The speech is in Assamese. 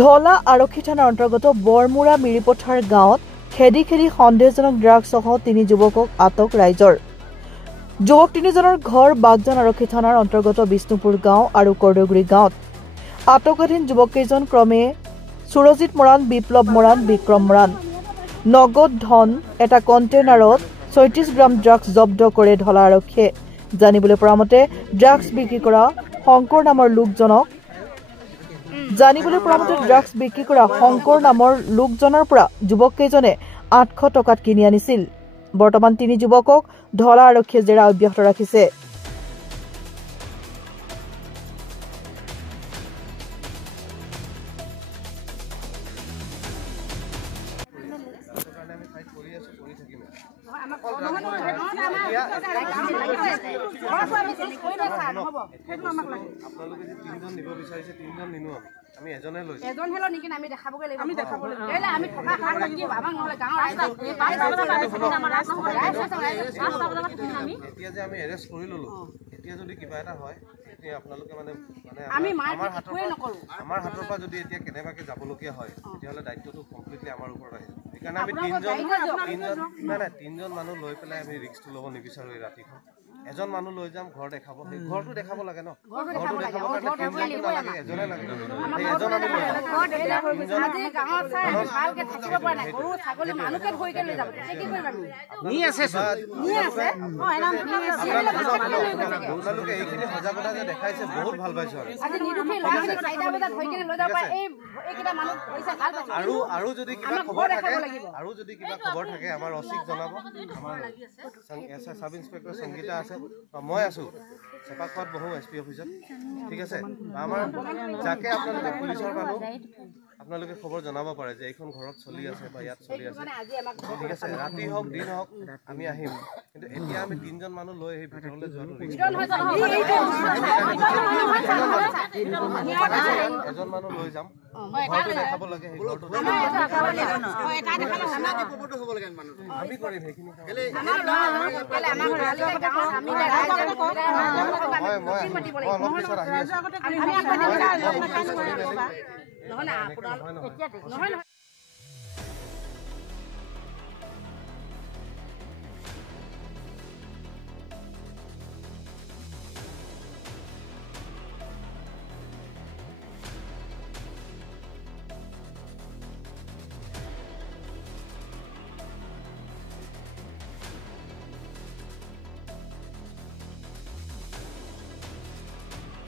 ঢলা আৰক্ষী থানাৰ অন্তৰ্গত বৰমুৰা মিৰিপথাৰ গাঁৱত খেদি খেদি সন্দেহজনক ড্ৰাগছ সহ 3 যুৱকক আটক ৰাইজৰ। যুৱক 3জনৰ ঘৰ বাগজান আৰক্ষী থানাৰ অন্তৰ্গত বিষ্ণুপুৰ গাঁও আৰু কৰদগুৰি গাঁৱত। আটকাধীন যুৱককেইজন ক্ৰমে সুৰজিত মৰাণ, বিপ্লৱ মৰাণ, বিক্ৰম মৰাণ। নগদ ধন এটা কণ্টেইনাৰত 36 গ্ৰাম ড্ৰাগছ জব্দ কৰে ঢলা আৰক্ষীয়ে। জানিবলৈ পৰা মতে ড্ৰাগছ বিক্ৰী কৰা শংকৰ নামৰ লোকজনৰ পৰা যুৱককেইজনে 800 টকাত কিনি আনিছিল। বৰ্তমান 3 যুৱকক ঢলা আৰক্ষীয়ে জেৰা অব্যাহত ৰাখিছে। আমি এজন হেলো নেকি আমি দেখাবগে লাগিব আমি থকা খান কি আমাক নহলে গাঁৱৰ ৰাস্তা এতিয়া যে আমি এৰেষ্ট কৰি ললো এতিয়া যদি কিবা এটা হয় এতিয়া আপোনালোকে মানে আমাৰ হাতৰ পৰা যদি এতিয়া কেনেবাকে যাবলগীয়া হয় তেতিয়াহলে দায়িত্বটো কমপ্লিটলি আমাৰ ওপৰত আহিব। সেইকাৰণে আমি তিনজন মানুহ লৈ পেলাই আমি ৰিস্কটো ল'ব নিবিচাৰো। এই ৰাতিখন এজন মানুহ লৈ যাম, ঘৰ দেখাব, সেই ঘৰটো দেখাব লাগে ন, ঘৰটো দেখাব কাৰণে তিনজন নালাগে, এজনে লাগে। সেই এজন আমি লৈ যাম আপোনালোকে এইখিনি সজাগতা যে দেখাইছে বহুত ভাল পাইছো। আৰু যদি কিবা খবৰ থাকে আমাৰ অচিক জনাব। আমাৰ সাব ইন্সপেক্টৰ সংগীতা আছে, মই আছো চেপাখোৱাত বহু SP অফিচত। ঠিক আছে, আমাৰ যাকে আপোনালোকে পুলিচৰ মানুহ আপোনালোকে খবৰ জনাব পাৰে যে এইখন ঘৰত চলি আছে বা ইয়াত চলি আছে। ঠিক আছে, ৰাতি হওক দিন হওক আমি আহিম, কিন্তু এতিয়া আমি 3জন মানুহ লৈ সেই ভিতৰলৈ যোৱাটো এজন মানুহ লৈ যাম, ঘৰটো দেখাব লাগে, সেই ঘৰটো আমি কৰিম সেইখিনি। মই অলপ পিছত আহি আছো।